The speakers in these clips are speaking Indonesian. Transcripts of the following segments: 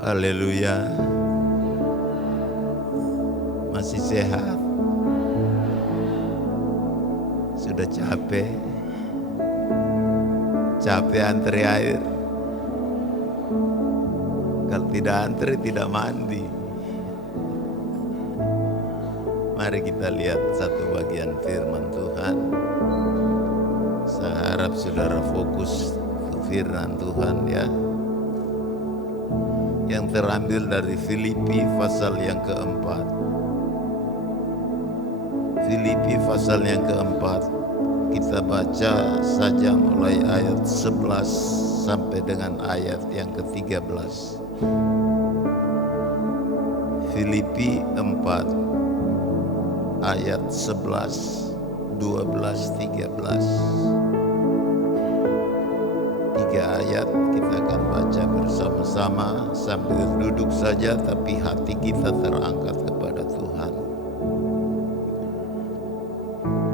Haleluya. Masih sehat. Sudah capek antri air. Kalau tidak antri tidak mandi. Mari kita lihat satu bagian firman Tuhan. Saya harap saudara fokus ke firman Tuhan ya. Yang terambil dari Filipi pasal yang keempat. Filipi pasal yang keempat. Kita baca saja mulai ayat 11 sampai dengan ayat yang ke-13. Filipi 4 ayat 11, 12, 13. 3 ayat kita akan baca bersama-sama sambil duduk saja, tapi hati kita terangkat kepada Tuhan.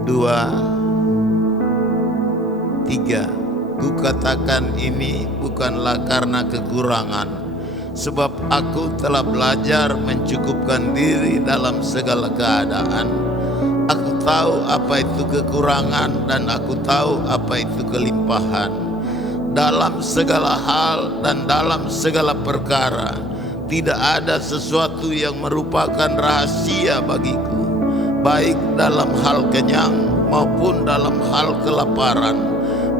2, 3. Kukatakan ini bukanlah karena kekurangan, sebab aku telah belajar mencukupkan diri dalam segala keadaan. Aku tahu apa itu kekurangan dan aku tahu apa itu kelimpahan. Dalam segala hal dan dalam segala perkara, tidak ada sesuatu yang merupakan rahasia bagiku, baik dalam hal kenyang maupun dalam hal kelaparan,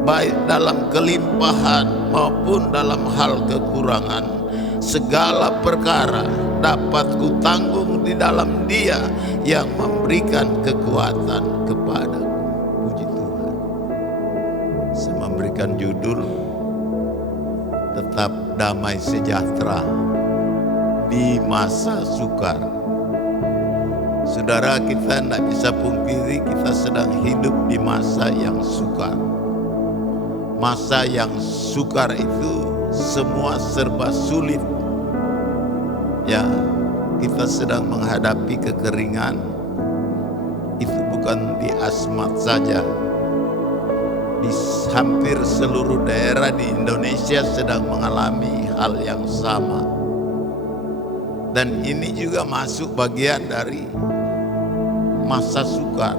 baik dalam kelimpahan maupun dalam hal kekurangan. Segala perkara dapat kutanggung di dalam Dia yang memberikan kekuatan kepadaku. Puji Tuhan. Saya memberikan judul Tetap Damai Sejahtera di Masa Sukar. Saudara, kita tidak bisa pungkiri kita sedang hidup di masa yang sukar. Masa yang sukar itu semua serba sulit. Ya, kita sedang menghadapi kekeringan. Itu bukan di Asmat saja. Di hampir seluruh daerah di Indonesia sedang mengalami hal yang sama. Dan ini juga masuk bagian dari masa sukar.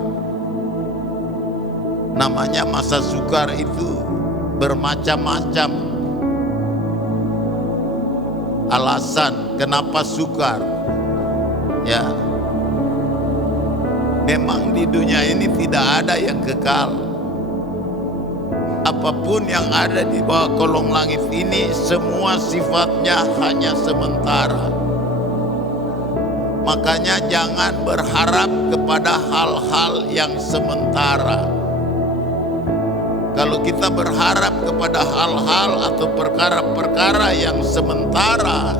Namanya masa sukar itu bermacam-macam alasan kenapa sukar. Ya, memang di dunia ini tidak ada yang kekal. Apapun yang ada di bawah kolong langit ini semua sifatnya hanya sementara. Makanya jangan berharap kepada hal-hal yang sementara. Kalau kita berharap kepada hal-hal atau perkara-perkara yang sementara,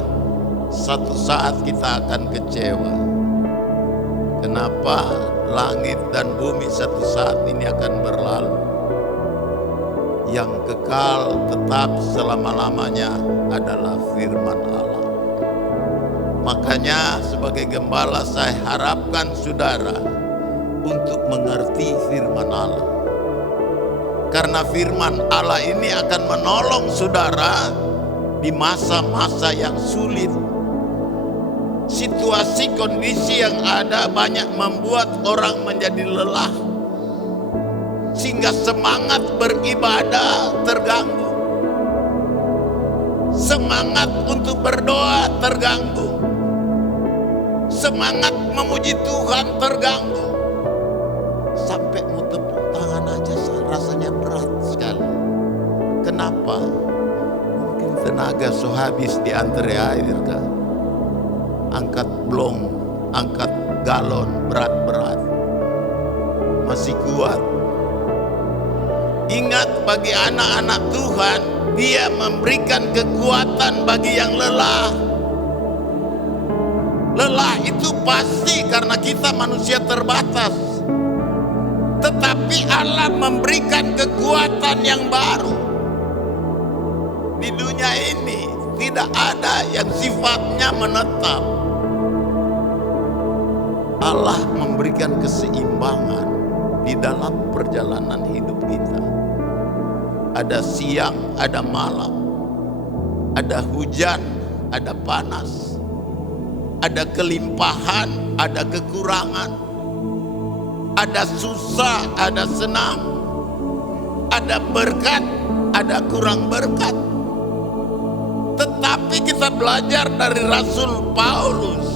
satu saat kita akan kecewa. Kenapa langit dan bumi satu saat ini akan berlalu? Yang kekal tetap selama-lamanya adalah firman Allah. Makanya sebagai gembala saya harapkan saudara untuk mengerti firman Allah. Karena firman Allah ini akan menolong saudara di masa-masa yang sulit. Situasi kondisi yang ada banyak membuat orang menjadi lelah, sehingga semangat beribadah terganggu, semangat untuk berdoa terganggu, semangat memuji Tuhan terganggu. Sampai mau tepuk tangan aja rasanya berat sekali. Kenapa? Mungkin tenaga so habis di antri air kah? Angkat blong, angkat galon berat-berat, masih kuat. Ingat, bagi anak-anak Tuhan, Dia memberikan kekuatan bagi yang lelah. Lelah itu pasti karena kita manusia terbatas. Tetapi Allah memberikan kekuatan yang baru. Di dunia ini tidak ada yang sifatnya menetap. Allah memberikan keseimbangan di dalam perjalanan hidup kita. Ada siang, ada malam, ada hujan, ada panas, ada kelimpahan, ada kekurangan, ada susah, ada senang, ada berkat, ada kurang berkat. Tetapi kita belajar dari Rasul Paulus.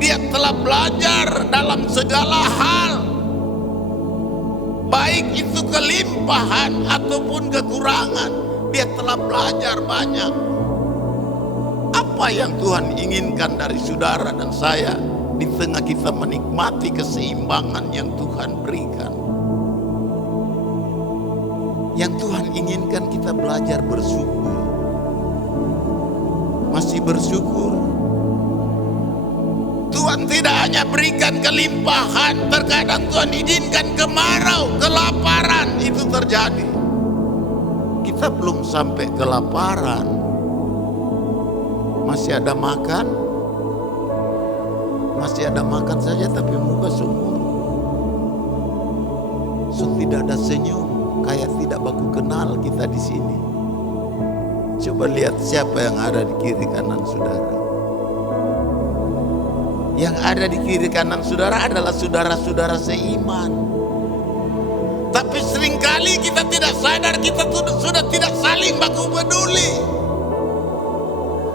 Dia telah belajar dalam segala hal, baik itu kelimpahan ataupun kekurangan. Dia telah belajar banyak. Apa yang Tuhan inginkan dari saudara dan saya di tengah kita menikmati keseimbangan yang Tuhan berikan? Yang Tuhan inginkan kita belajar bersyukur. Masih bersyukur. Tuhan tidak hanya berikan kelimpahan, terkadang Tuhan izinkan kemarau, kelaparan itu terjadi. Kita belum sampai kelaparan, masih ada makan saja tapi muka sumur. So tidak ada senyum, kayak tidak baku kenal kita di sini. Coba lihat siapa yang ada di kiri kanan saudara. Yang ada di kiri kanan saudara adalah saudara-saudara seiman. Tapi seringkali kita tidak sadar, kita sudah tidak saling baku peduli.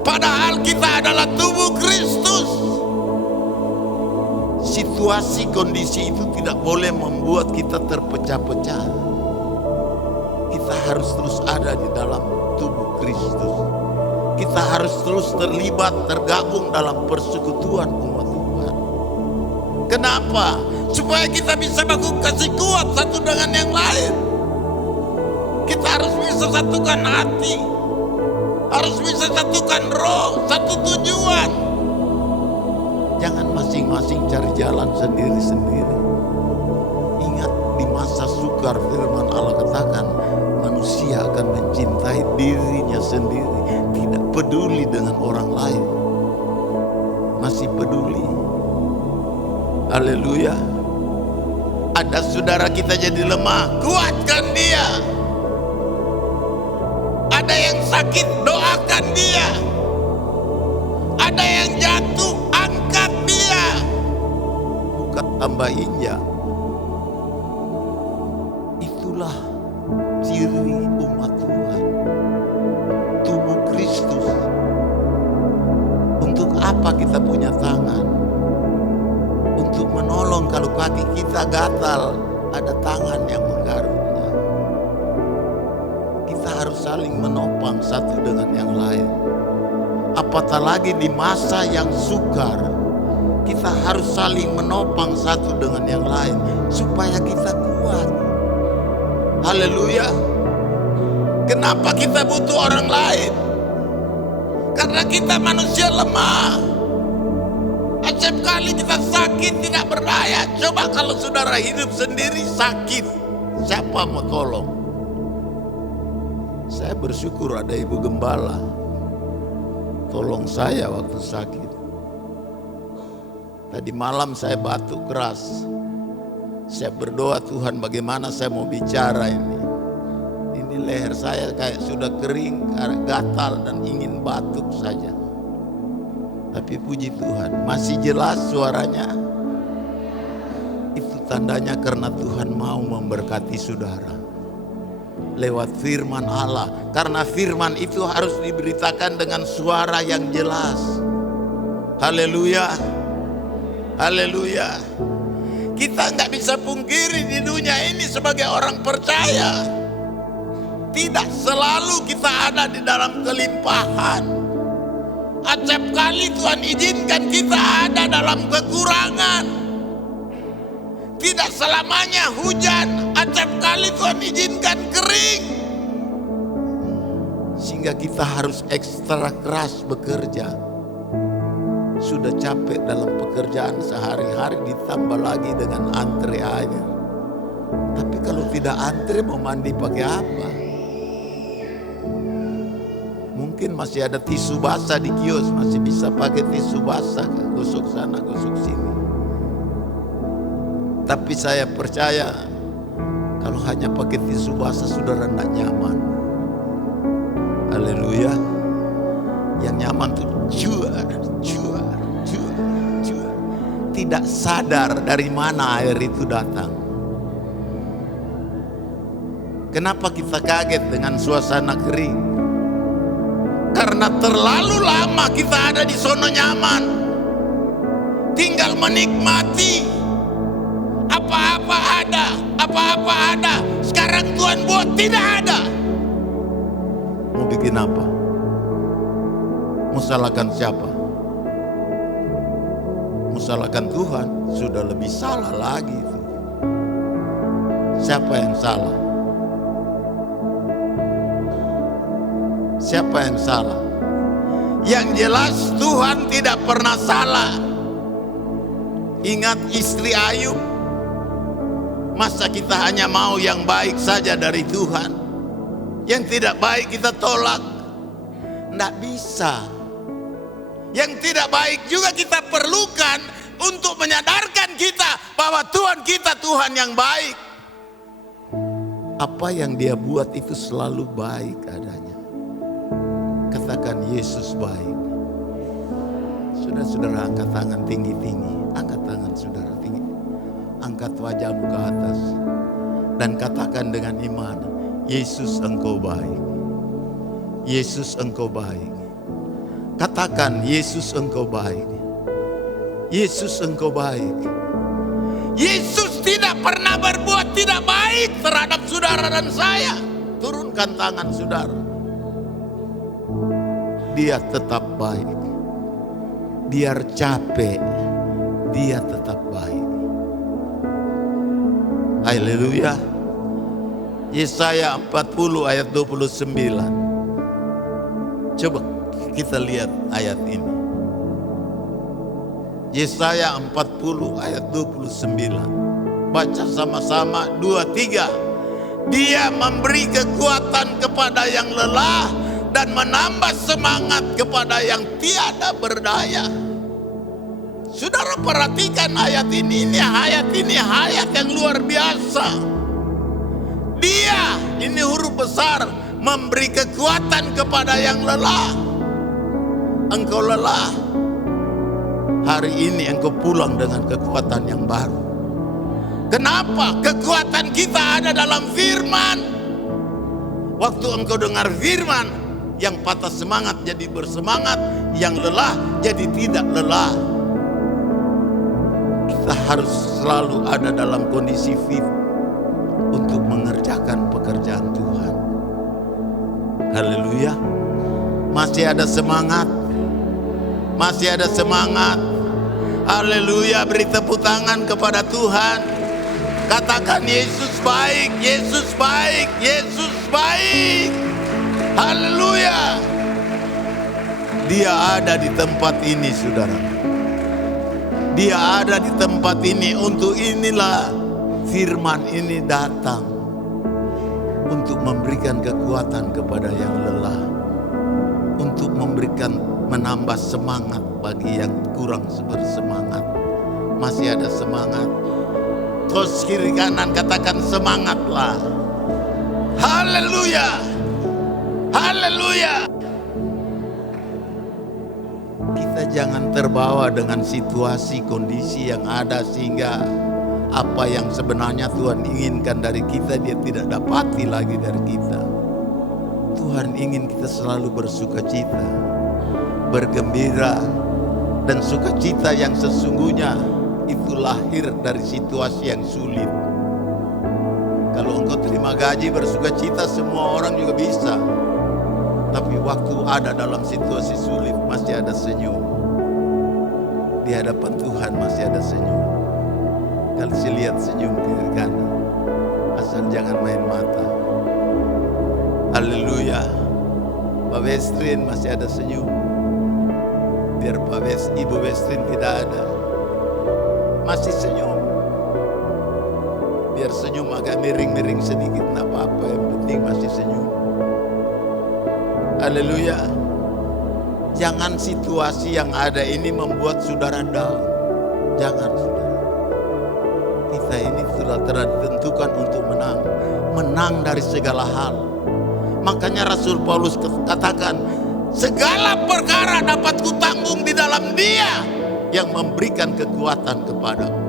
Padahal kita adalah tubuh Kristus. Situasi kondisi itu tidak boleh membuat kita terpecah-pecah. Kita harus terus ada di dalam tubuh Kristus. Kita harus terus terlibat, tergabung dalam persekutuan umat Tuhan. Kenapa? Supaya kita bisa baku kasih kuat satu dengan yang lain. Kita harus bisa satukan hati, harus bisa satukan roh, satu tujuan. Jangan masing-masing cari jalan sendiri-sendiri. Ingat, di masa sukar firman Allah katakan, manusia akan mencintai dirinya sendiri, tidak peduli dengan orang lain. Masih peduli. Haleluya. Ada saudara kita jadi lemah, kuatkan dia. Ada yang sakit, doakan dia. Ada yang jatuh, angkat dia. Bukan tambah injak. Itulah ciri umat Tuhan, tubuh Kristus. Untuk apa kita punya tangan? Untuk menolong kalau kaki kita gatal, ada tangan yang menggaruknya. Kita harus saling menopang satu dengan yang lain. Apatah lagi di masa yang sukar, kita harus saling menopang satu dengan yang lain supaya kita kuat. Haleluya. Kenapa kita butuh orang lain? Karena kita manusia lemah. Setiap kali kita sakit tidak berdaya. Coba kalau saudara hidup sendiri sakit, siapa mau tolong? Saya bersyukur ada ibu gembala tolong saya waktu sakit. Tadi malam saya batuk keras. Saya berdoa, Tuhan bagaimana saya mau bicara ini. Ini leher saya kayak sudah kering, gatal dan ingin batuk saja. Tapi puji Tuhan, masih jelas suaranya. Itu tandanya karena Tuhan mau memberkati saudara lewat firman Allah. Karena firman itu harus diberitakan dengan suara yang jelas. Haleluya. Haleluya. Kita nggak bisa pungkiri di dunia ini sebagai orang percaya, tidak selalu kita ada di dalam kelimpahan. Acap kali Tuhan izinkan kita ada dalam kekurangan. Tidak selamanya hujan, acap kali Tuhan izinkan kering. Sehingga kita harus ekstra keras bekerja. Sudah capek dalam pekerjaan sehari-hari ditambah lagi dengan antre air. Tapi kalau tidak antre mau mandi pakai apa? Mungkin masih ada tisu basah di kios, masih bisa pakai tisu basah, gosok sana, gosok sini. Tapi saya percaya kalau hanya pakai tisu basah saudara tidak nyaman. Haleluya. Yang nyaman tuh juar. Tidak sadar dari mana air itu datang. Kenapa kita kaget dengan suasana kering? Karena terlalu lama kita ada di zona nyaman. Tinggal menikmati. Apa-apa ada. Sekarang Tuhan buat tidak ada. Mau bikin apa? Mau salahkan siapa? Mau salahkan Tuhan? Sudah lebih salah lagi itu. Siapa yang salah? Siapa yang salah? Yang jelas Tuhan tidak pernah salah. Ingat istri Ayub. Masa kita hanya mau yang baik saja dari Tuhan? Yang tidak baik kita tolak? Tidak bisa. Yang tidak baik juga kita perlukan untuk menyadarkan kita bahwa Tuhan kita Tuhan yang baik. Apa yang Dia buat itu selalu baik adanya. Katakan Yesus baik. Saudara-saudara, angkat tangan tinggi-tinggi. Angkat tangan saudara tinggi. Angkat wajahmu ke atas. Dan katakan dengan iman, Yesus engkau baik. Yesus engkau baik. Katakan Yesus engkau baik. Yesus engkau baik. Yesus tidak pernah berbuat tidak baik terhadap saudara dan saya. Turunkan tangan saudara. Dia tetap baik. Biar capek, Dia tetap baik. Haleluya. Yesaya 40 ayat 29. Coba kita lihat ayat ini. Yesaya 40 ayat 29. Baca sama-sama 2-3. Dia memberi kekuatan kepada yang lelah dan menambah semangat kepada yang tiada berdaya. Saudara perhatikan ayat ini. Ini ayat yang luar biasa. Dia, ini huruf besar, memberi kekuatan kepada yang lelah. Engkau lelah, hari ini engkau pulang dengan kekuatan yang baru. Kenapa? Kekuatan kita ada dalam firman. Waktu engkau dengar firman, yang patah semangat jadi bersemangat, yang lelah jadi tidak lelah. Kita harus selalu ada dalam kondisi fit untuk mengerjakan pekerjaan Tuhan. Haleluya. Masih ada semangat. Masih ada semangat. Haleluya. Beri tepuk tangan kepada Tuhan. Katakan Yesus baik, Yesus baik, Yesus baik. Haleluya. Dia ada di tempat ini, saudara. Dia ada di tempat ini. Untuk inilah firman ini datang. Untuk memberikan kekuatan kepada yang lelah. Untuk memberikan, menambah semangat bagi yang kurang bersemangat. Masih ada semangat. Terus kiri kanan katakan semangatlah. Haleluya. Haleluya. Kita jangan terbawa dengan situasi kondisi yang ada sehingga apa yang sebenarnya Tuhan inginkan dari kita dia tidak dapati lagi dari kita. Tuhan ingin kita selalu bersukacita, bergembira, dan sukacita yang sesungguhnya itu lahir dari situasi yang sulit. Kalau engkau terima gaji bersukacita, semua orang juga bisa. Tapi waktu ada dalam situasi sulit masih ada senyum. Di hadapan Tuhan masih ada senyum. Kalau lihat senyum kiri kanan, asal jangan main mata. Haleluya. Pak Westrin masih ada senyum. Biar Ibu Westrin tidak ada, masih senyum. Biar senyum agak miring-miring sedikit, tidak apa-apa. Yang penting masih senyum. Haleluya. Jangan situasi yang ada ini membuat saudara down. Jangan, saudara. Kita ini sudah ditentukan untuk menang. Menang dari segala hal. Makanya Rasul Paulus katakan, Segala perkara dapat kutanggung di dalam Dia yang memberikan kekuatan kepadamu.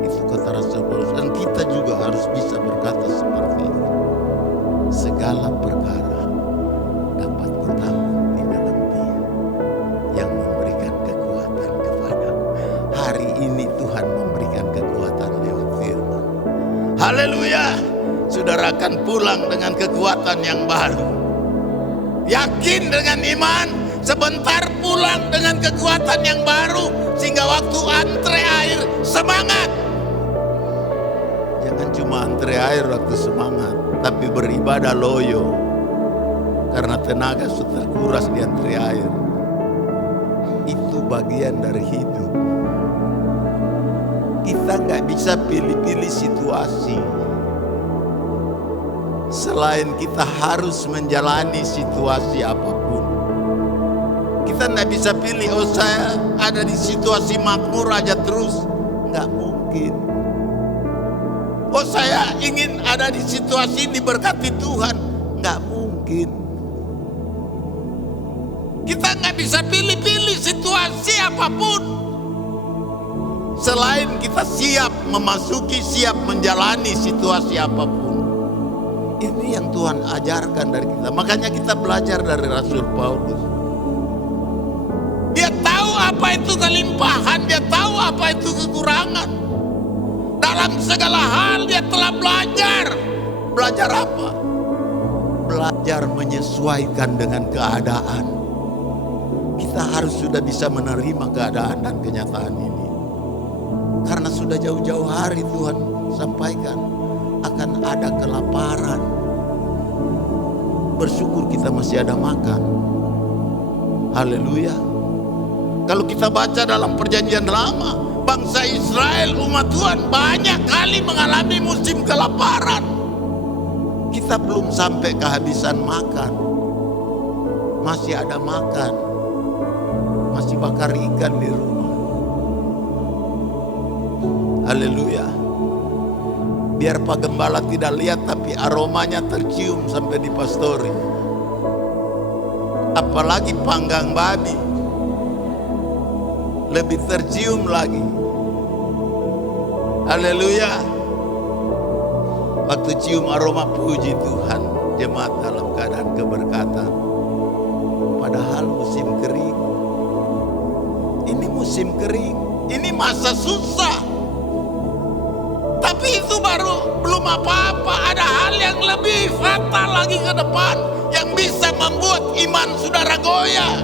Itu kata Rasul Paulus, dan kita juga harus bisa berkata seperti itu. Segala perkara dapat kutanggung di dalam Dia yang memberikan kekuatan kepadamu. Hari ini Tuhan memberikan kekuatan lewat firman. Haleluya. Saudara akan pulang dengan kekuatan yang baru. Yakin dengan iman, sebentar pulang dengan kekuatan yang baru, sehingga waktu antre air semangat. Jangan cuma antre air waktu semangat, tapi beribadah loyo, karena tenaga sudah terkuras di antre air. Itu bagian dari hidup. Kita nggak bisa pilih-pilih situasi. Selain kita harus menjalani situasi apapun. Kita tidak bisa pilih, oh saya ada di situasi makmur aja terus. Nggak mungkin. Oh saya ingin ada di situasi diberkati Tuhan. Nggak mungkin. Kita nggak bisa pilih-pilih situasi apapun. Selain kita siap memasuki, siap menjalani situasi apapun. Ini yang Tuhan ajarkan dari kita. Makanya kita belajar dari Rasul Paulus. Dia tahu apa itu kelimpahan, dia tahu apa itu kekurangan. Dalam segala hal dia telah belajar. Belajar apa? Belajar menyesuaikan dengan keadaan. Kita harus sudah bisa menerima keadaan dan kenyataan ini. Karena sudah jauh-jauh hari Tuhan sampaikan akan ada kelaparan. Bersyukur kita masih ada makan. Haleluya. Kalau kita baca dalam perjanjian lama, bangsa Israel, umat Tuhan banyak kali mengalami musim kelaparan. Kita belum sampai kehabisan makan. Masih ada makan. Masih bakar ikan di rumah. Haleluya. Biar Pak Gembala tidak lihat, tapi aromanya tercium sampai di pastori. Apalagi panggang babi, lebih tercium lagi. Haleluya. Waktu cium aroma, puji Tuhan, jemaat dalam keadaan keberkatan. Padahal musim kering. Ini musim kering, ini masa susah. Tapi itu baru belum apa-apa. Ada hal yang lebih fatal lagi ke depan, yang bisa membuat iman saudara goyah.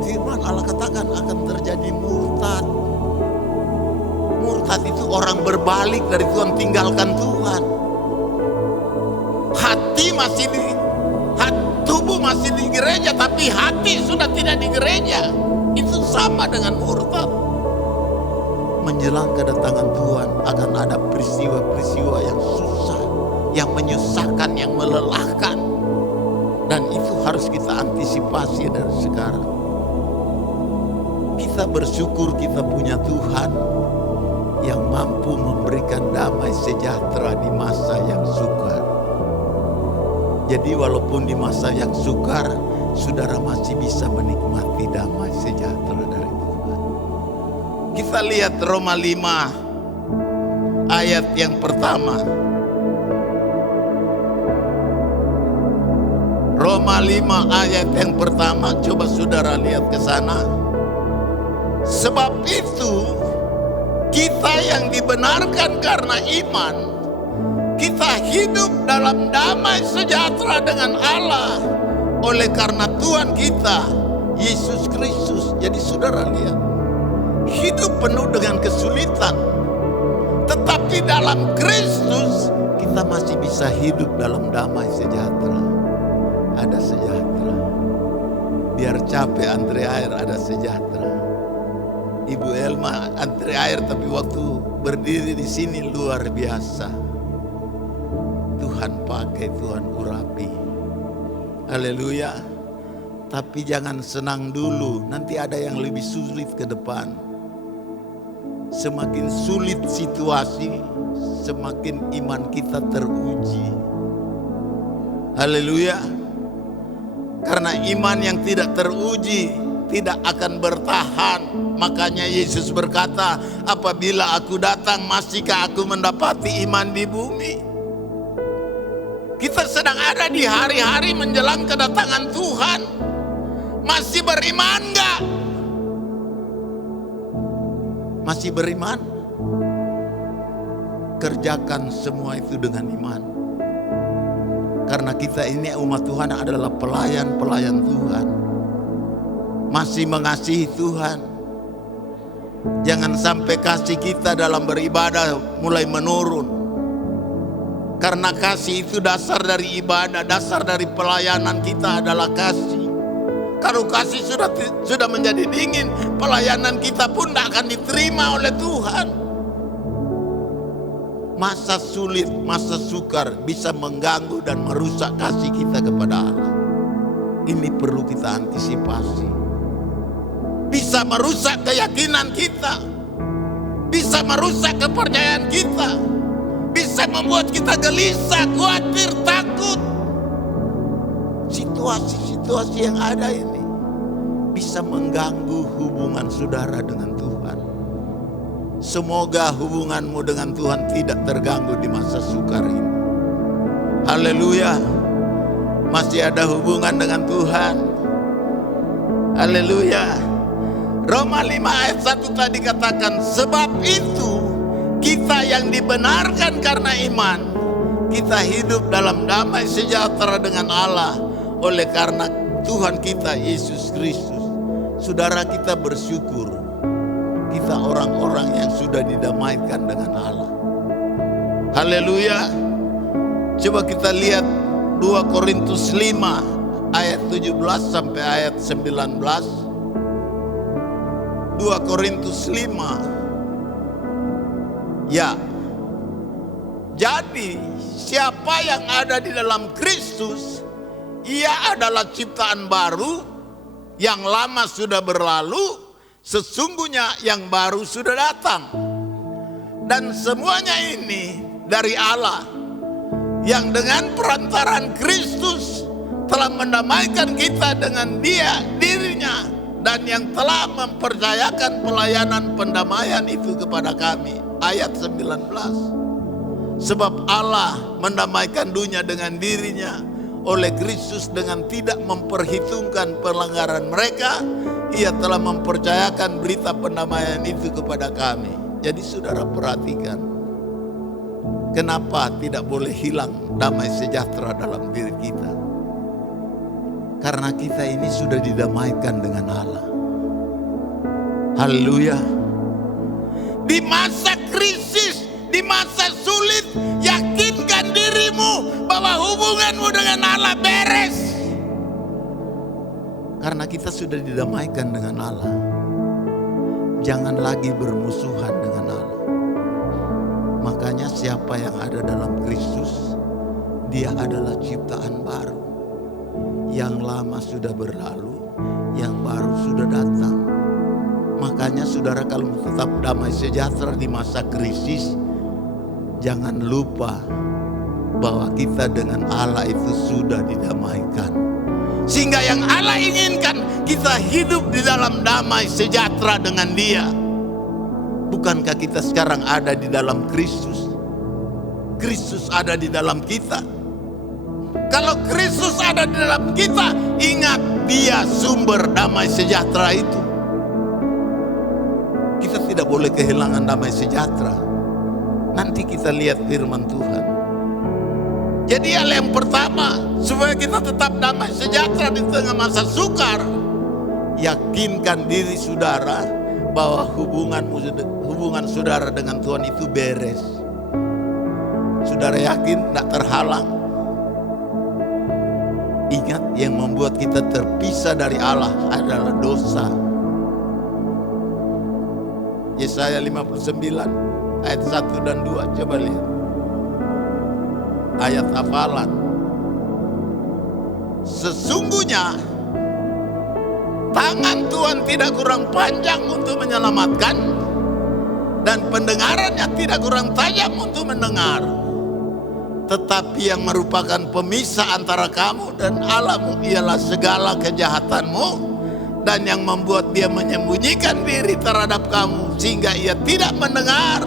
Firman Allah katakan akan terjadi murtad. Murtad itu orang berbalik dari Tuhan, tinggalkan Tuhan. Hati masih di, tubuh masih di gereja, tapi hati sudah tidak di gereja. Itu sama dengan murtad. Menjelang kedatangan Tuhan akan ada peristiwa-peristiwa yang susah, yang menyusahkan, yang melelahkan. Dan itu harus kita antisipasi dari sekarang. Kita bersyukur kita punya Tuhan yang mampu memberikan damai sejahtera di masa yang sukar. Jadi walaupun di masa yang sukar, saudara masih bisa menikmati damai sejahtera dari Tuhan. Kita lihat Roma 5 ayat yang pertama. Roma 5 ayat yang pertama, coba saudara lihat ke sana. Sebab itu kita yang dibenarkan karena iman, kita hidup dalam damai sejahtera dengan Allah oleh karena Tuhan kita Yesus Kristus. Jadi saudara lihat, hidup penuh dengan kesulitan, tetapi dalam Kristus kita masih bisa hidup dalam damai sejahtera. Ada sejahtera. Biar capek antre air, ada sejahtera. Ibu Elma antre air, tapi waktu berdiri di sini luar biasa. Tuhan pakai, Tuhan urapi. Haleluya. Tapi jangan senang dulu, nanti ada yang lebih sulit ke depan. Semakin sulit situasi, semakin iman kita teruji. Haleluya. Karena iman yang tidak teruji tidak akan bertahan. Makanya Yesus berkata, apabila aku datang, masihkah aku mendapati iman di bumi? Kita sedang ada di hari-hari menjelang kedatangan Tuhan. Masih beriman enggak? Masih beriman? Kerjakan semua itu dengan iman. Karena kita ini umat Tuhan adalah pelayan-pelayan Tuhan. Masih mengasihi Tuhan. Jangan sampai kasih kita dalam beribadah mulai menurun. Karena kasih itu dasar dari ibadah, dasar dari pelayanan kita adalah kasih. Kalau kasih sudah menjadi dingin, pelayanan kita pun tidak akan diterima oleh Tuhan. Masa sulit, masa sukar bisa mengganggu dan merusak kasih kita kepada Allah. Ini perlu kita antisipasi. Bisa merusak keyakinan kita, bisa merusak kepercayaan kita, bisa membuat kita gelisah, khawatir, takut. Situasi-situasi yang ada ini bisa mengganggu hubungan saudara dengan Tuhan. Semoga hubunganmu dengan Tuhan tidak terganggu di masa sukar ini. Haleluya. Masih ada hubungan dengan Tuhan. Haleluya. Roma 5 ayat 1 tadi katakan, sebab itu kita yang dibenarkan karena iman, kita hidup dalam damai sejahtera dengan Allah oleh karena Tuhan kita Yesus Kristus. Saudara, kita bersyukur kita orang-orang yang sudah didamaikan dengan Allah. Haleluya. Coba kita lihat 2 Korintus 5 ayat 17 sampai ayat 19. 2 Korintus 5. Ya. Jadi siapa yang ada di dalam Kristus, ia adalah ciptaan baru, yang lama sudah berlalu, sesungguhnya yang baru sudah datang. Dan semuanya ini dari Allah, yang dengan perantaraan Kristus telah mendamaikan kita dengan dirinya, dan yang telah mempercayakan pelayanan pendamaian itu kepada kami. Ayat 19. Sebab Allah mendamaikan dunia dengan dirinya oleh Kristus dengan tidak memperhitungkan pelanggaran mereka. Ia telah mempercayakan berita pendamaian itu kepada kami. Jadi saudara perhatikan, kenapa tidak boleh hilang damai sejahtera dalam diri kita? Karena kita ini sudah didamaikan dengan Allah. Haleluya. Di masa krisis, di masa sulit, yakinkan dirimu bahwa hubunganmu dengan Allah beres. Karena kita sudah didamaikan dengan Allah. Jangan lagi bermusuhan dengan Allah. Makanya siapa yang ada dalam Kristus, dia adalah ciptaan baru. Yang lama sudah berlalu, yang baru sudah datang. Makanya saudara, kalau tetap damai sejahtera di masa krisis, jangan lupa bahwa kita dengan Allah itu sudah didamaikan. Sehingga yang Allah inginkan kita hidup di dalam damai sejahtera dengan Dia. Bukankah kita sekarang ada di dalam Kristus? Kristus ada di dalam kita. Kalau Kristus ada di dalam kita, ingat Dia sumber damai sejahtera itu. Kita tidak boleh kehilangan damai sejahtera. Nanti kita lihat firman Tuhan. Jadi hal yang pertama, supaya kita tetap damai sejahtera di tengah masa sukar, yakinkan diri saudara bahwa hubungan saudara dengan Tuhan itu beres. Saudara yakin tidak terhalang. Ingat, yang membuat kita terpisah dari Allah adalah dosa. Yesaya 59 ayat 1 dan 2. Coba lihat. Ayat hafalan. Sesungguhnya tangan Tuhan tidak kurang panjang untuk menyelamatkan, dan pendengarannya tidak kurang tajam untuk mendengar. Tetapi yang merupakan pemisah antara kamu dan Allahmu ialah segala kejahatanmu, dan yang membuat dia menyembunyikan diri terhadap kamu sehingga ia tidak mendengar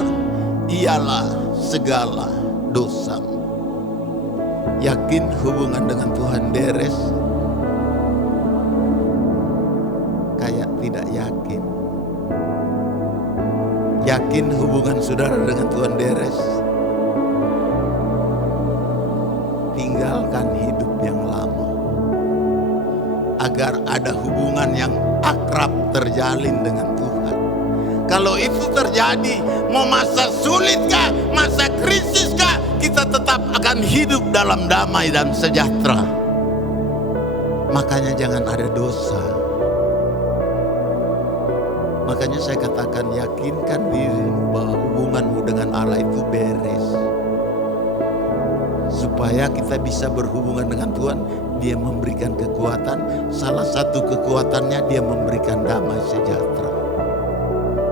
ialah segala dosamu. Yakin hubungan dengan Tuhan beres? Kayak tidak yakin. Yakin hubungan saudara dengan Tuhan beres? Tinggalkan hidup yang lama, agar ada hubungan yang akrab terjalin dengan Tuhan. Kalau itu terjadi, mau masa sulitkah, masa krisiskah, kita tetap akan hidup dalam damai dan sejahtera. Makanya jangan ada dosa. Makanya saya katakan, yakinkan dirimu bahwa hubunganmu dengan Allah itu beres. Supaya kita bisa berhubungan dengan Tuhan, Dia memberikan kekuatan. Salah satu kekuatannya, Dia memberikan damai sejahtera.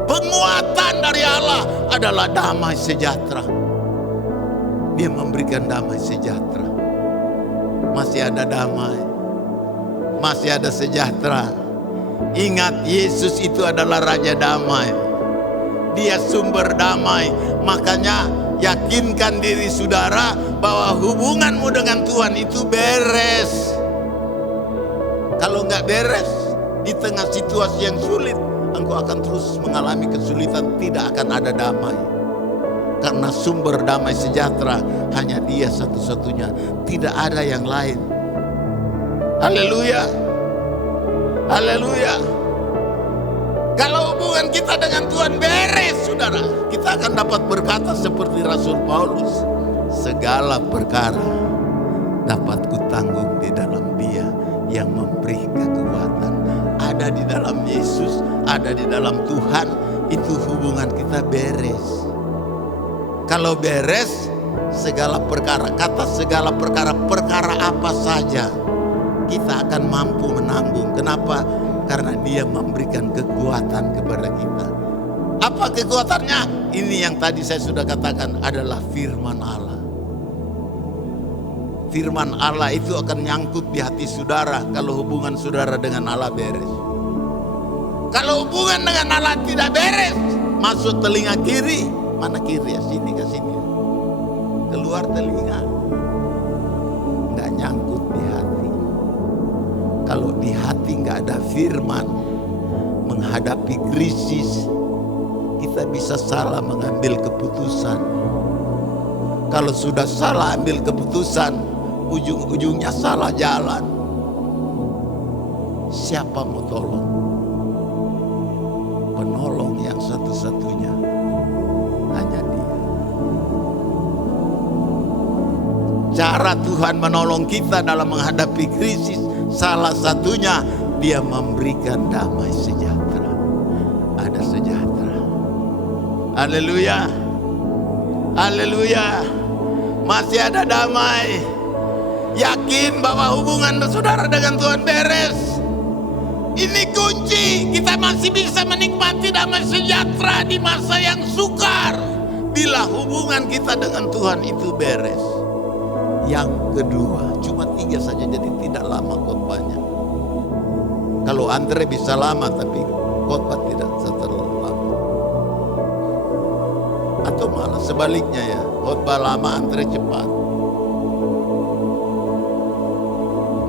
Penguatan dari Allah adalah damai sejahtera. Dia memberikan damai sejahtera. Masih ada damai, masih ada sejahtera. Ingat, Yesus itu adalah Raja Damai. Dia sumber damai. Makanya yakinkan diri saudara bahwa hubunganmu dengan Tuhan itu beres. Kalau nggak beres, di tengah situasi yang sulit, engkau akan terus mengalami kesulitan, tidak akan ada damai. Karena sumber damai sejahtera hanya Dia satu-satunya, tidak ada yang lain. Haleluya, haleluya. Kalau hubungan kita dengan Tuhan beres, saudara, kita akan dapat berkata seperti Rasul Paulus, segala perkara dapat kutanggung di dalam Dia yang memberi kekuatan. Ada di dalam Yesus, ada di dalam Tuhan, itu hubungan kita beres. Kalau beres, segala perkara, kata segala perkara, perkara apa saja, kita akan mampu menanggung. Kenapa? Karena Dia memberikan kekuatan kepada kita. Apa kekuatannya? Ini yang tadi saya sudah katakan, adalah firman Allah. Firman Allah itu akan nyangkut di hati saudara kalau hubungan saudara dengan Allah beres. Kalau hubungan dengan Allah tidak beres, masuk telinga kiri, mana kiri ya, sini ke sini, keluar telinga, nggak nyangkut di hati. Kalau di hati nggak ada firman, menghadapi krisis, kita bisa salah mengambil keputusan. Kalau sudah salah ambil keputusan, ujung-ujungnya salah jalan. Siapa mau tolong? Penolong yang satu-satunya hanya Dia. Cara Tuhan menolong kita dalam menghadapi krisis, salah satunya Dia memberikan damai sejahtera. Ada sejahtera. Haleluya, haleluya. Masih ada damai. Yakin bahwa hubungan saudara dengan Tuhan beres. Ini kunci, kita masih bisa menikmati damai sejahtera di masa yang sukar, bila hubungan kita dengan Tuhan itu beres. Yang kedua, cuma 3 saja, jadi tidak lama khotbahnya. Kalau Andre bisa lama, tapi khotbah tidak terlalu lama. Atau malah sebaliknya ya, khotbah lama, Andre cepat.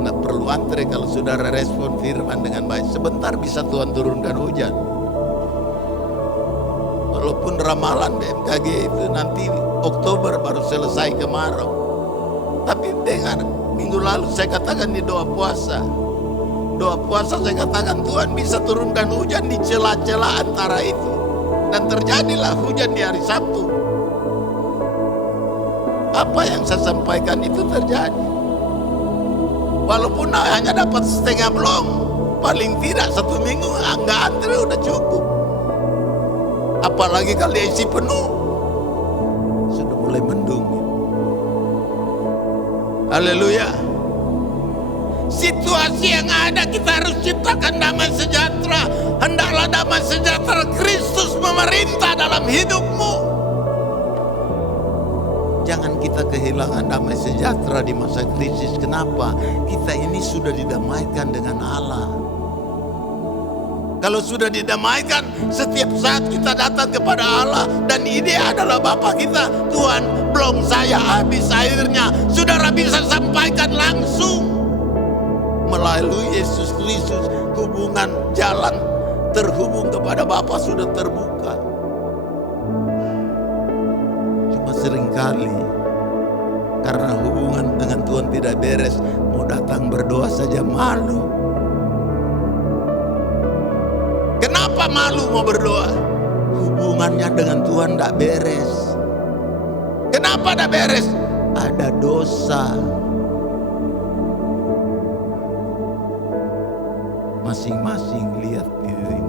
Nggak perlu antre kalau saudara respon firman dengan baik. Sebentar bisa Tuhan turunkan hujan. Walaupun ramalan BMKG itu nanti Oktober baru selesai kemarau. Tapi dengar, minggu lalu saya katakan di doa puasa. Doa puasa saya katakan Tuhan bisa turunkan hujan di celah-celah antara itu. Dan terjadilah hujan di hari Sabtu. Apa yang saya sampaikan itu terjadi. Walaupun hanya dapat setengah blong, paling tidak 1 minggu enggak antre udah cukup. Apalagi kalau isi penuh, sudah mulai mendung. Haleluya. Situasi yang ada kita harus ciptakan damai sejahtera. Hendaklah damai sejahtera Kristus memerintah dalam hidupmu. Jangan kita kita kehilangan damai sejahtera di masa krisis. Kenapa? Kita ini sudah didamaikan dengan Allah. Kalau sudah didamaikan, setiap saat kita datang kepada Allah. Dan ini adalah Bapa kita. Tuhan, belum saya habis airnya. Saudara bisa sampaikan langsung melalui Yesus Kristus. Hubungan jalan terhubung kepada Bapa sudah terbuka. Cuma seringkali karena hubungan dengan Tuhan tidak beres, mau datang berdoa saja malu. Kenapa malu mau berdoa? Hubungannya dengan Tuhan tidak beres. Kenapa tidak beres? Ada dosa. Masing-masing lihat dirimu.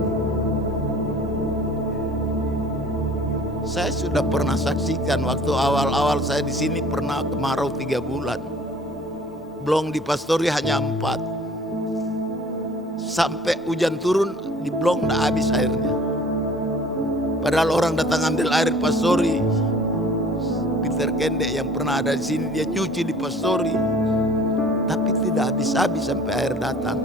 Saya sudah pernah saksikan waktu awal-awal saya di sini pernah kemarau 3 bulan. Blong di pastori hanya 4. Sampai hujan turun di Blong tidak habis airnya. Padahal orang datang ambil air pastori. Peter Kendek yang pernah ada di sini, dia nyuci di pastori. Tapi tidak habis-habis sampai air datang.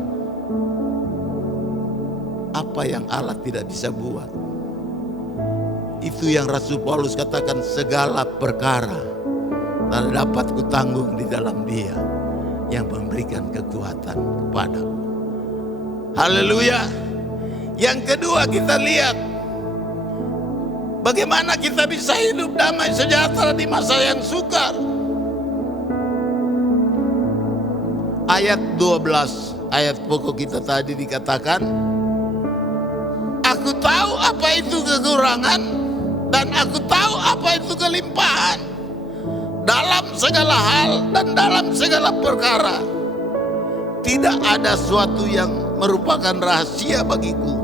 Apa yang Allah tidak bisa buat? Itu yang Rasul Paulus katakan, segala perkara tak dapat kutanggung di dalam Dia yang memberikan kekuatan kepadaku. Haleluya. Yang kedua, kita lihat bagaimana kita bisa hidup damai sejahtera di masa yang sukar. Ayat 12, ayat pokok kita tadi dikatakan, aku tahu apa itu kekurangan dan aku tahu apa itu kelimpahan dalam segala hal dan dalam segala perkara. Tidak ada suatu yang merupakan rahasia bagiku,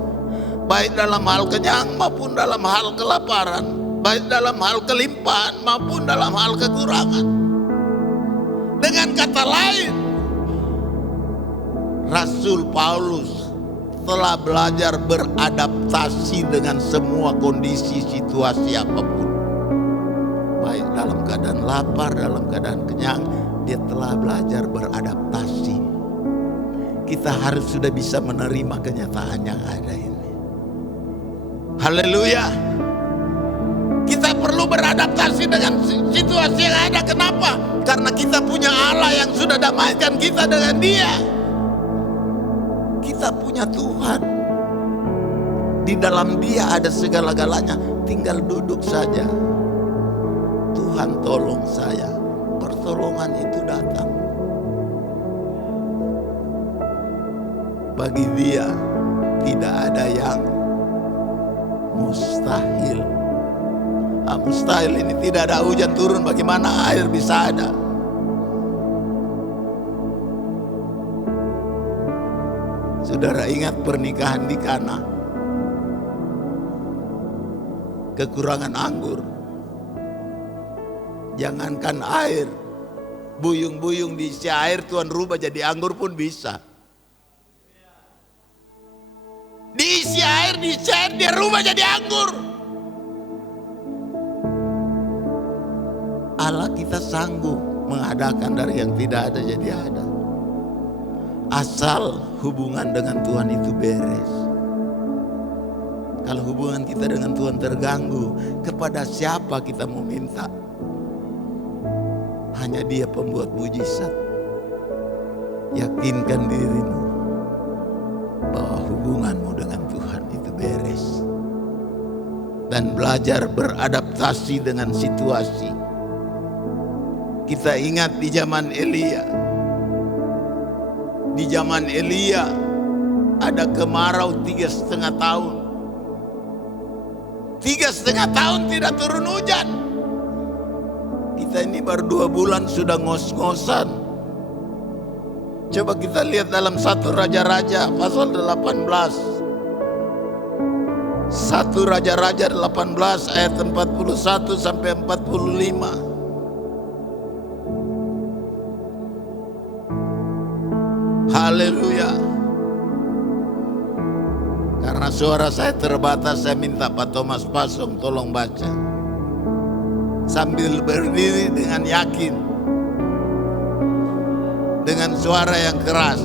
baik dalam hal kenyang maupun dalam hal kelaparan, baik dalam hal kelimpahan maupun dalam hal kekurangan. Dengan kata lain, Rasul Paulus telah belajar beradaptasi dengan semua kondisi situasi apapun. Baik dalam keadaan lapar, dalam keadaan kenyang, dia telah belajar beradaptasi. Kita harus sudah bisa menerima kenyataan yang ada ini. Haleluya. Kita perlu beradaptasi dengan situasi yang ada. Kenapa? Karena kita punya Allah yang sudah damaikan kita dengan Dia. Kita punya Tuhan. Di dalam Dia ada segala-galanya. Tinggal duduk saja. Tuhan tolong saya. Pertolongan itu datang. Bagi Dia tidak ada yang mustahil. Mustahil ini tidak ada hujan turun, bagaimana air bisa ada? Saudara ingat pernikahan di Kana? Kekurangan anggur. Jangankan air, buyung-buyung diisi air Tuhan rubah jadi anggur pun bisa. Diisi air, dia rubah jadi anggur. Allah kita sanggup mengadakan dari yang tidak ada jadi ada. Asal hubungan dengan Tuhan itu beres. Kalau hubungan kita dengan Tuhan terganggu, kepada siapa kita mau minta? Hanya Dia pembuat mujizat. Yakinkan dirimu bahwa hubunganmu dengan Tuhan itu beres. Dan belajar beradaptasi dengan situasi. Kita ingat di zaman Elia. Di zaman Elia ada kemarau 3,5 tahun. 3,5 tahun tidak turun hujan. Kita ini baru 2 bulan sudah ngos-ngosan. Coba kita lihat dalam 1 Raja-Raja pasal 18. 1 Raja-Raja 18 ayat 41 sampai 45. Haleluya. Karena suara saya terbatas, saya minta Pak Thomas Pasong tolong baca. sambil berdiri dengan yakin, dengan suara yang keras.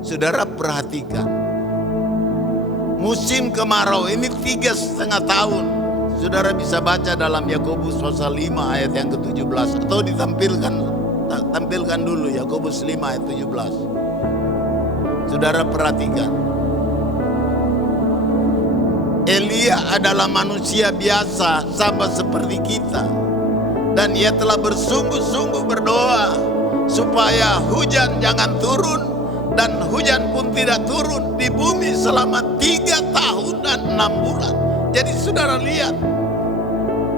Saudara perhatikan, musim kemarau ini 3,5 tahun. Saudara bisa baca dalam Yakobus pasal 5 ayat yang ke-17, atau tampilkan dulu Yakobus 5 ayat 17. Saudara perhatikan, Elia adalah manusia biasa sama seperti kita, dan ia telah bersungguh-sungguh berdoa supaya hujan jangan turun. Dan hujan pun tidak turun di bumi selama 3 tahun dan 6 bulan. Jadi saudara lihat,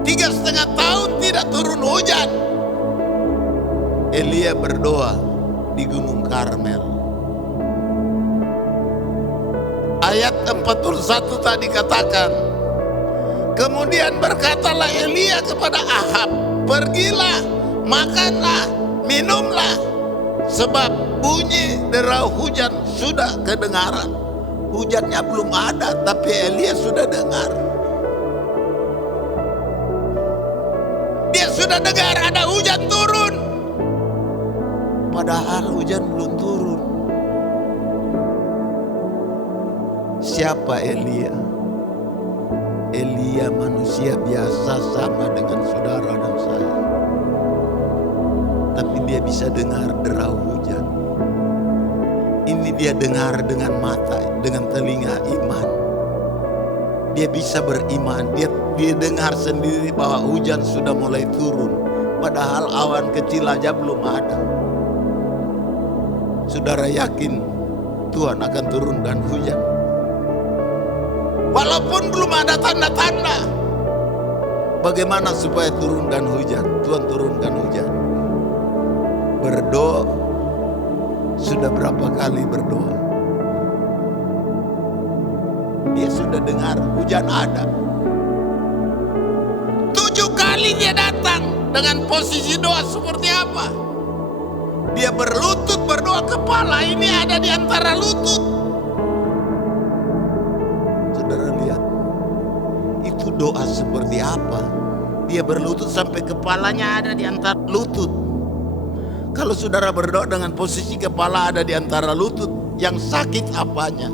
3,5 tahun tidak turun hujan. Elia berdoa di Gunung Karmel. Ayat 41 tadi katakan, kemudian berkatalah Elia kepada Ahab, pergilah, makanlah, minumlah, sebab bunyi derau hujan sudah kedengaran. Hujannya belum ada, tapi Elia sudah dengar. Dia sudah dengar ada hujan turun, padahal hujan belum turun. Siapa Elia? Elia manusia biasa sama dengan saudara dan saya, tapi dia bisa dengar derau hujan. Ini dia dengar dengan mata, dengan telinga iman. Dia bisa beriman, dia dengar sendiri bahwa hujan sudah mulai turun, padahal awan kecil aja belum ada. Saudara yakin Tuhan akan turunkan hujan? Walaupun belum ada tanda-tanda. Bagaimana supaya turunkan hujan? Tuhan turunkan hujan. Berdoa. Sudah berapa kali berdoa? Dia sudah dengar hujan ada. 7 kali dia datang dengan posisi doa seperti apa? Dia berlutut berdoa, kepala ini ada di antara lutut. Saudara lihat, itu doa seperti apa? Dia berlutut sampai kepalanya ada di antara lutut. Kalau saudara berdoa dengan posisi kepala ada di antara lutut, yang sakit apanya?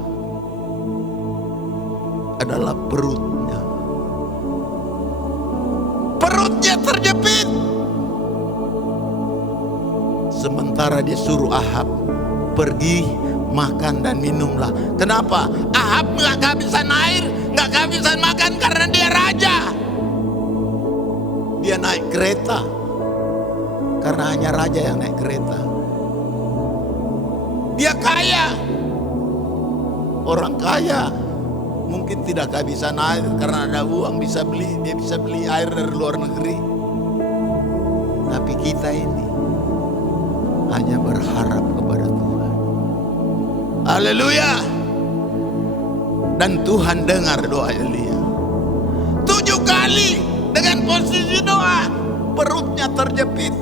Adalah perutnya. Perutnya terjepit. Sementara dia suruh Ahab, pergi makan dan minumlah. Kenapa? Ahab gak kehabisan air, gak kehabisan makan karena dia raja. Dia naik kereta, karena hanya raja yang naik kereta. Dia kaya. Orang kaya mungkin tidak kehabisan air karena ada uang, bisa beli, dia bisa beli air dari luar negeri. Tapi kita ini hanya berharap kepada Tuhan. Haleluya. Dan Tuhan dengar doa Elia. 7 kali dengan posisi doa, perutnya terjepit.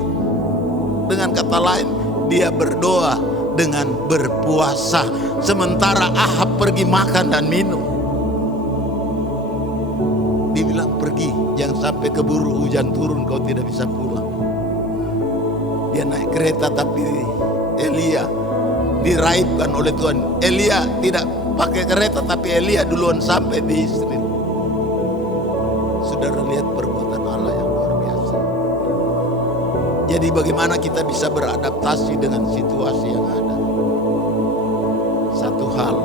Dengan kata lain, dia berdoa dengan berpuasa, sementara Ahab pergi makan dan minum. Dibilang pergi, jangan sampai keburu hujan turun kau tidak bisa pulang. Dia naik kereta, tapi Elia diraibkan oleh Tuhan. Elia tidak pakai kereta, tapi Elia duluan sampai di Israel. Saudara lihat perbuatan Allah yang luar biasa. Jadi bagaimana kita bisa beradaptasi dengan situasi yang ada? Satu hal,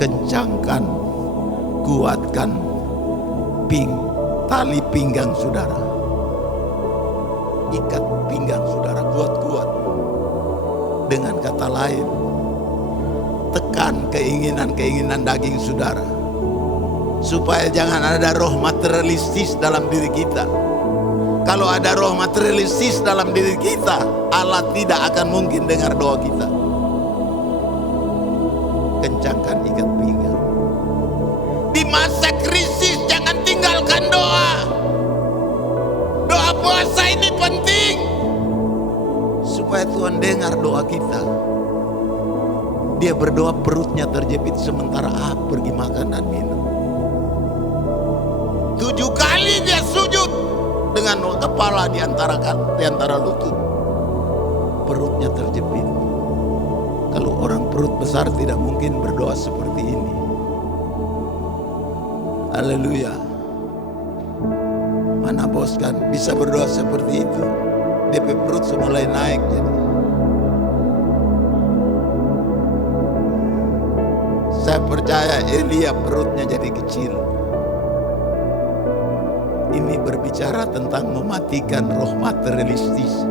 kencangkan, kuatkan tali pinggang saudara. Ikat pinggang saudara kuat-kuat. Dengan kata lain, tekan keinginan-keinginan daging saudara, supaya jangan ada roh materialistis dalam diri kita. Kalau ada roh materialistis dalam diri kita, Allah tidak akan mungkin dengar doa kita. Kencangkan ikat pinggang. Di masa krisis jangan tinggalkan doa. Doa puasa ini penting, supaya Tuhan dengar doa kita. Dia berdoa perutnya terjepit sementara pergi makan dan minum. 7 kali dia sujud dengan kepala di antara lutut. Perutnya terjepit. Kalau orang perut besar tidak mungkin berdoa seperti ini. Haleluya. Mana bos kan bisa berdoa seperti itu? DP perut mulai naik jadi. Saya percaya Elia perutnya jadi kecil. Ini berbicara tentang mematikan roh materialistis.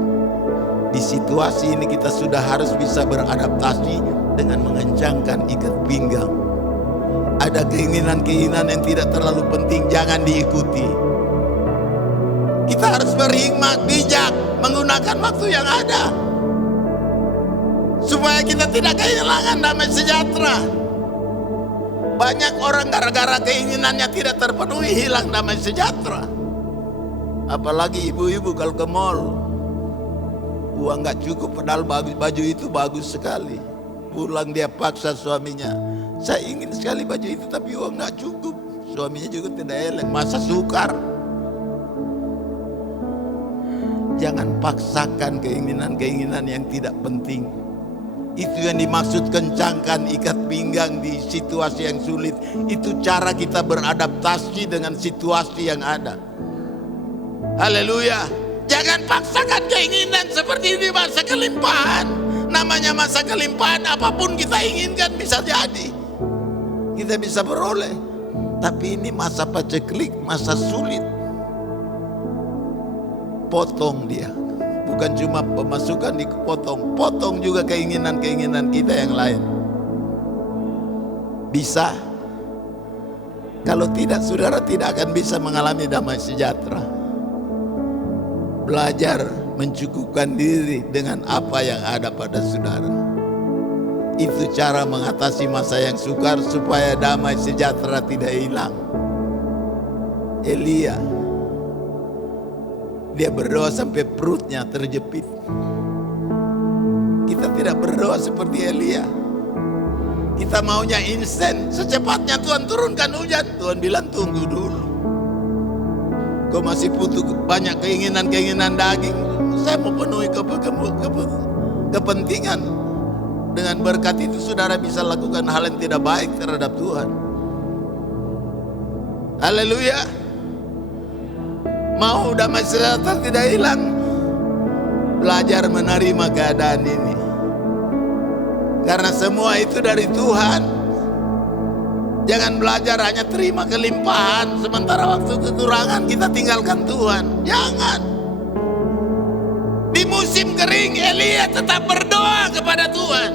Di situasi ini kita sudah harus bisa beradaptasi dengan mengencangkan ikat pinggang. Ada keinginan-keinginan yang tidak terlalu penting, jangan diikuti. Kita harus berhikmat, bijak, menggunakan waktu yang ada, supaya kita tidak kehilangan damai sejahtera. Banyak orang gara-gara keinginannya tidak terpenuhi hilang damai sejahtera. Apalagi ibu-ibu kalau ke mall, uang gak cukup padahal baju itu bagus sekali. Pulang dia paksa suaminya, saya ingin sekali baju itu tapi uang gak cukup. Suaminya juga tidak eleng, masa sukar. Jangan paksakan keinginan-keinginan yang tidak penting. Itu yang dimaksud kencangkan ikat pinggang di situasi yang sulit. Itu cara kita beradaptasi dengan situasi yang ada. Haleluya. Jangan paksakan keinginan seperti ini masa kelimpahan. Namanya masa kelimpahan, apapun kita inginkan bisa jadi. Kita bisa beroleh. Tapi ini masa paceklik, masa sulit. Potong dia. Bukan cuma pemasukan dipotong, potong juga keinginan-keinginan kita yang lain. Bisa. Kalau tidak, saudara tidak akan bisa mengalami damai sejahtera. Belajar mencukupkan diri dengan apa yang ada pada saudara. Itu cara mengatasi masa yang sukar supaya damai sejahtera tidak hilang. Elia, dia berdoa sampai perutnya terjepit. Kita tidak berdoa seperti Elia. Kita maunya instan, secepatnya Tuhan turunkan hujan. Tuhan bilang tunggu dulu. Kau masih butuh banyak keinginan-keinginan daging. Saya mau penuhi kepentingan. Dengan berkat itu saudara bisa lakukan hal yang tidak baik terhadap Tuhan. Haleluya. Mau damai sejahtera tidak hilang, belajar menerima keadaan ini. Karena semua itu dari Tuhan. Jangan belajar hanya terima kelimpahan, sementara waktu kekurangan kita tinggalkan Tuhan. Jangan. Di musim kering Elia tetap berdoa kepada Tuhan.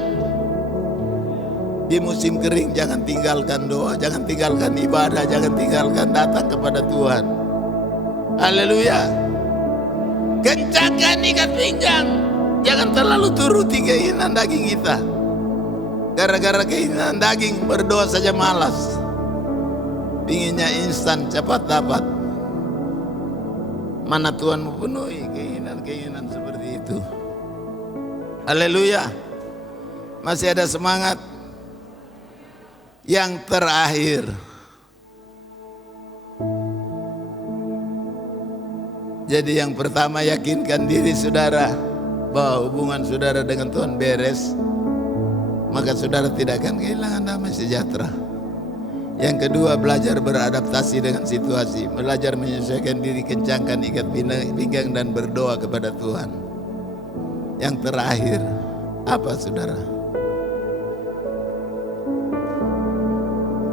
Di musim kering jangan tinggalkan doa, jangan tinggalkan ibadah, jangan tinggalkan datang kepada Tuhan. Haleluya. Kencangkan ikat pinggang. Jangan terlalu turuti keinginan daging kita. Gara-gara keinginan daging berdoa saja malas. Pinginnya instan, cepat dapat. Mana Tuhan memenuhi keinginan-keinginan seperti itu. Haleluya. Masih ada semangat. Yang terakhir, jadi yang pertama, yakinkan diri saudara bahwa hubungan saudara dengan Tuhan beres. maka saudara tidak akan kehilangan damai sejahtera. Yang kedua, belajar beradaptasi dengan situasi, belajar menyesuaikan diri, kencangkan ikat pinggang dan berdoa kepada Tuhan. Yang terakhir, apa saudara?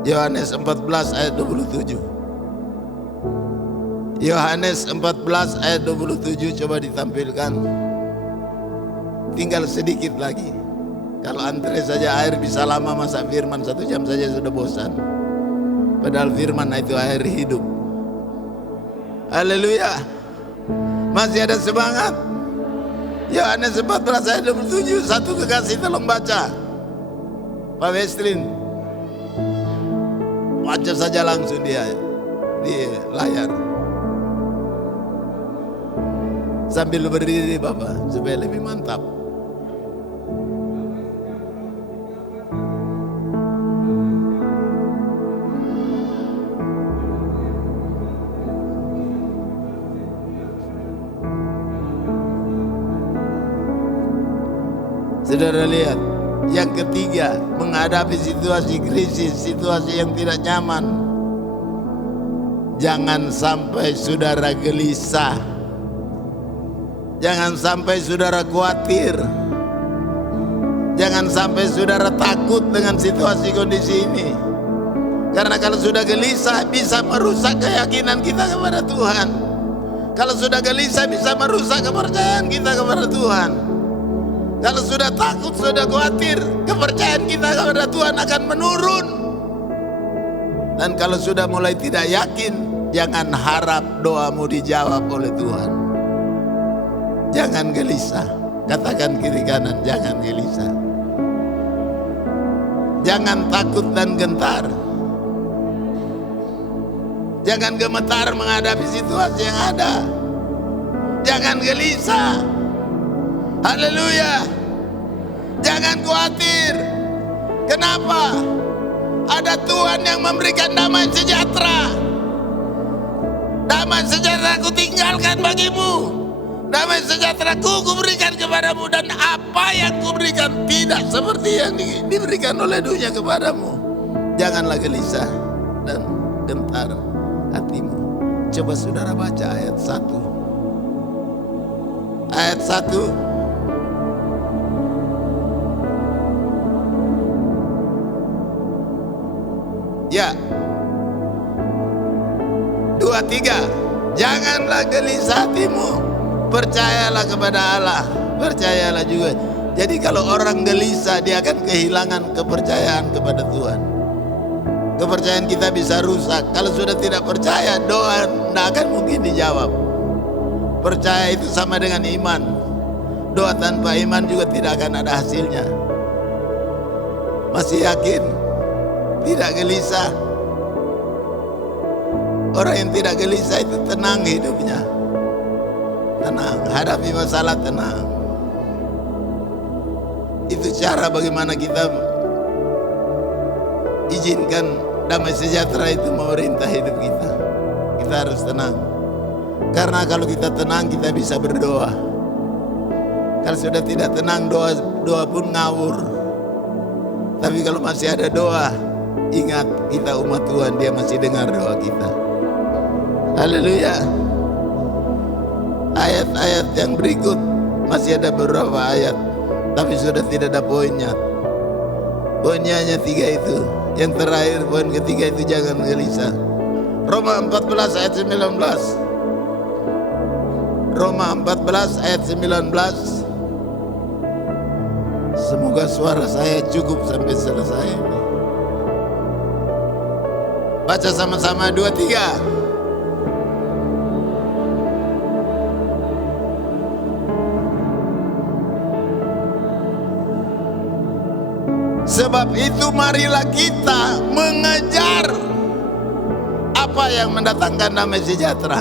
Yohanes 14 ayat 27. Yohanes 14 ayat 27 coba ditampilkan. Tinggal sedikit lagi. Kalau antre saja air bisa lama, masa firman 1 jam saja sudah bosan. Padahal firman itu air hidup. Haleluya. Masih ada semangat. Yohanes 14 ayat 27. Satu kekasih tolong baca. Pak Westrin, baca saja langsung dia di layar. Sambil berdiri Bapak supaya lebih mantap. Saudara lihat, yang ketiga, menghadapi situasi krisis, situasi yang tidak nyaman. Jangan sampai saudara gelisah. Jangan sampai saudara khawatir. Jangan sampai saudara takut dengan situasi kondisi ini. Karena kalau sudah gelisah bisa merusak keyakinan kita kepada Tuhan. Kalau sudah gelisah bisa merusak kepercayaan kita kepada Tuhan. Kalau sudah takut, sudah khawatir, kepercayaan kita kepada Tuhan akan menurun. Dan kalau sudah mulai tidak yakin, jangan harap doamu dijawab oleh Tuhan. Jangan gelisah. Katakan kiri kanan, jangan gelisah. Jangan takut dan gentar. Jangan gemetar menghadapi situasi yang ada. Jangan gelisah. Haleluya. Jangan khawatir. Kenapa? Ada Tuhan yang memberikan damai sejahtera. Damai sejahtera ku tinggalkan bagimu. Damai sejahtera ku berikan kepadamu. Dan apa yang ku berikan tidak seperti yang diberikan oleh dunia kepadamu. Janganlah gelisah dan gentar hatimu. Coba saudara baca ayat 1. Ayat 1. Ya. 2, 3. Janganlah gelisah hatimu. Percayalah kepada Allah. Percayalah juga. Jadi kalau orang gelisah, dia akan kehilangan kepercayaan kepada Tuhan. Kepercayaan kita bisa rusak. Kalau sudah tidak percaya, doa tidak akan mungkin dijawab. Percaya itu sama dengan iman. Doa tanpa iman juga tidak akan ada hasilnya. Masih yakin? Tidak gelisah. Orang yang tidak gelisah itu tenang hidupnya. Tenang, hadapi masalah tenang. Itu cara bagaimana kita izinkan damai sejahtera itu memerintah hidup kita. Kita harus tenang. Karena kalau kita tenang, kita bisa berdoa. Kalau sudah tidak tenang, doa pun ngawur. Tapi kalau masih ada doa, ingat kita umat Tuhan, Dia masih dengar doa kita. Haleluya. Ayat-ayat yang berikut masih ada beberapa ayat, tapi sudah tidak ada poinnya. Poinnya hanya 3 itu. Yang terakhir, poin ketiga itu jangan gelisah. Roma 14 ayat 19. Roma 14 ayat 19. Semoga suara saya cukup sampai selesai. Baca sama-sama 2, 3. Sebab itu marilah kita mengejar apa yang mendatangkan damai sejahtera.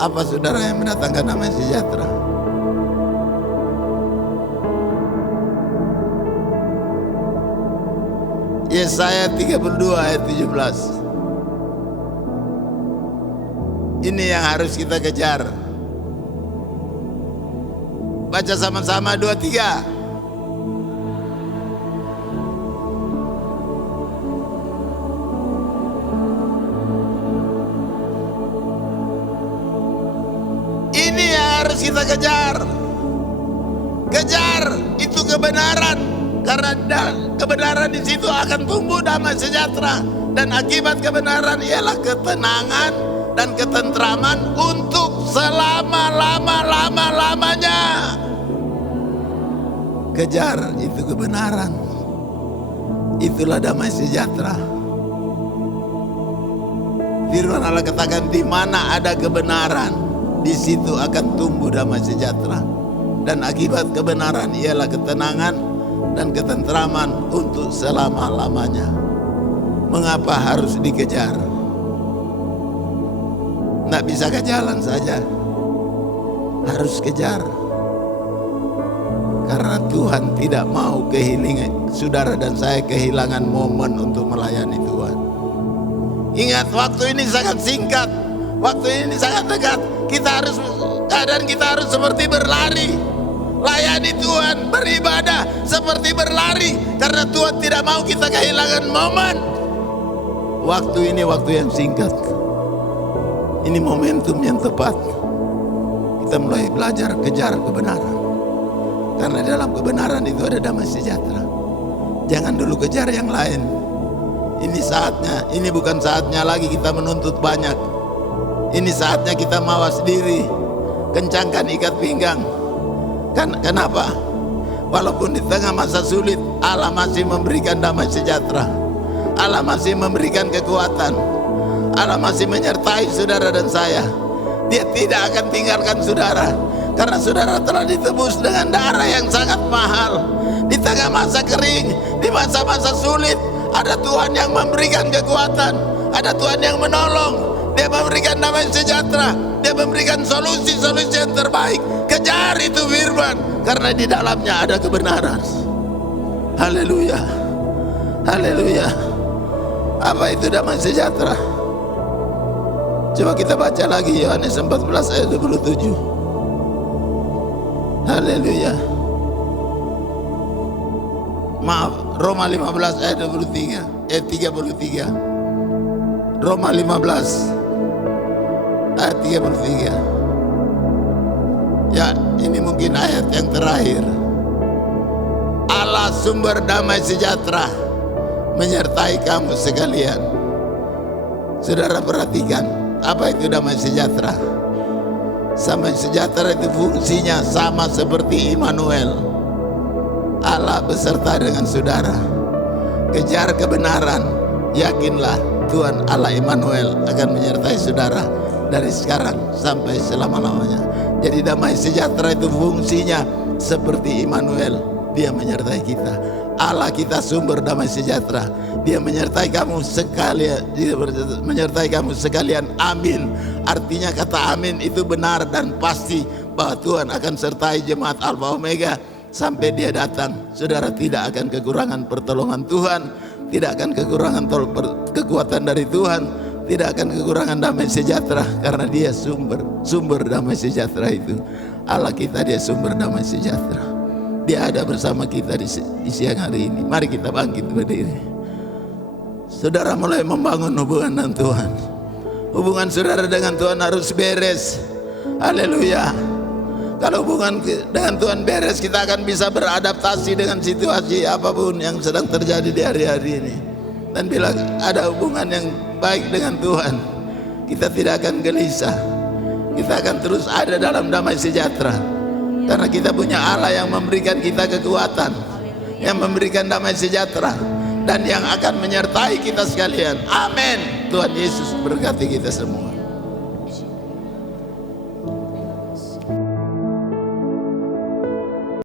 Apa saudara yang mendatangkan damai sejahtera? Yesaya 32 ayat 17. Ini yang harus kita kejar. Baca sama-sama 2, 3. harus kita kejar. Kejar itu kebenaran, karena kebenaran di situ akan tumbuh damai sejahtera, dan akibat kebenaran ialah ketenangan dan ketentraman untuk selama-lamanya. Kejar itu kebenaran, itulah damai sejahtera. Firman Allah katakan, di mana ada kebenaran, di situ akan tumbuh damai sejahtera, dan akibat kebenaran ialah ketenangan dan ketentraman untuk selama-lamanya. Mengapa harus dikejar? Tidak bisa ke jalan saja, harus kejar. Karena Tuhan tidak mau kehilangan saudara dan saya kehilangan momen untuk melayani Tuhan. Ingat, waktu ini sangat singkat, waktu ini sangat dekat. Kita harus seperti berlari. Layani Tuhan, beribadah seperti berlari, karena Tuhan tidak mau kita kehilangan momen. Waktu ini waktu yang singkat. Ini momentum yang tepat. Kita mulai belajar kejar kebenaran, karena dalam kebenaran itu ada damai sejahtera. Jangan dulu kejar yang lain. Ini saatnya, ini bukan saatnya lagi kita menuntut banyak. Ini saatnya kita mawas diri, kencangkan ikat pinggang. Kenapa? Walaupun di tengah masa sulit, Allah masih memberikan damai sejahtera. Allah masih memberikan kekuatan. Allah masih menyertai saudara dan saya. Dia tidak akan tinggalkan saudara, karena saudara telah ditebus dengan darah yang sangat mahal. Di tengah masa kering, di masa-masa sulit, ada Tuhan yang memberikan kekuatan, ada Tuhan yang menolong. Dia memberikan damai sejahtera, dia memberikan solusi-solusi yang terbaik. Kejar itu firman, karena di dalamnya ada kebenaran. Haleluya, haleluya. Apa itu damai sejahtera? Coba kita baca lagi Yohanes 14 ayat 27. Haleluya. Maaf, Roma 15 ayat 33. Roma 15 ayat 33. Ya, ini mungkin ayat yang terakhir. Allah sumber damai sejahtera menyertai kamu sekalian. Saudara perhatikan, apa itu damai sejahtera? Damai sejahtera itu fungsinya sama seperti Immanuel. Allah beserta dengan saudara. Kejar kebenaran, yakinlah Tuhan Allah Immanuel akan menyertai saudara dari sekarang sampai selama-lamanya. Jadi damai sejahtera itu fungsinya seperti Immanuel, dia menyertai kita. Allah kita sumber damai sejahtera, dia menyertai kamu sekalian, dia menyertai kamu sekalian. Amin. Artinya kata amin itu benar dan pasti bahwa Tuhan akan sertai jemaat Alpha Omega sampai dia datang. Saudara tidak akan kekurangan pertolongan Tuhan, tidak akan kekurangan kekuatan dari Tuhan, tidak akan kekurangan damai sejahtera, karena dia sumber damai sejahtera itu. Allah kita, dia sumber damai sejahtera. Dia ada bersama kita di siang hari ini. Mari kita bangkit berdiri. Saudara mulai membangun hubungan dengan Tuhan. Hubungan saudara dengan Tuhan harus beres. Haleluya. Kalau hubungan dengan Tuhan beres, kita akan bisa beradaptasi dengan situasi apapun yang sedang terjadi di hari-hari ini. Dan bila ada hubungan yang baik dengan Tuhan, kita tidak akan gelisah. Kita akan terus ada dalam damai sejahtera, karena kita punya Allah yang memberikan kita kekuatan, yang memberikan damai sejahtera, dan yang akan menyertai kita sekalian. Amin. Tuhan Yesus berkati kita semua.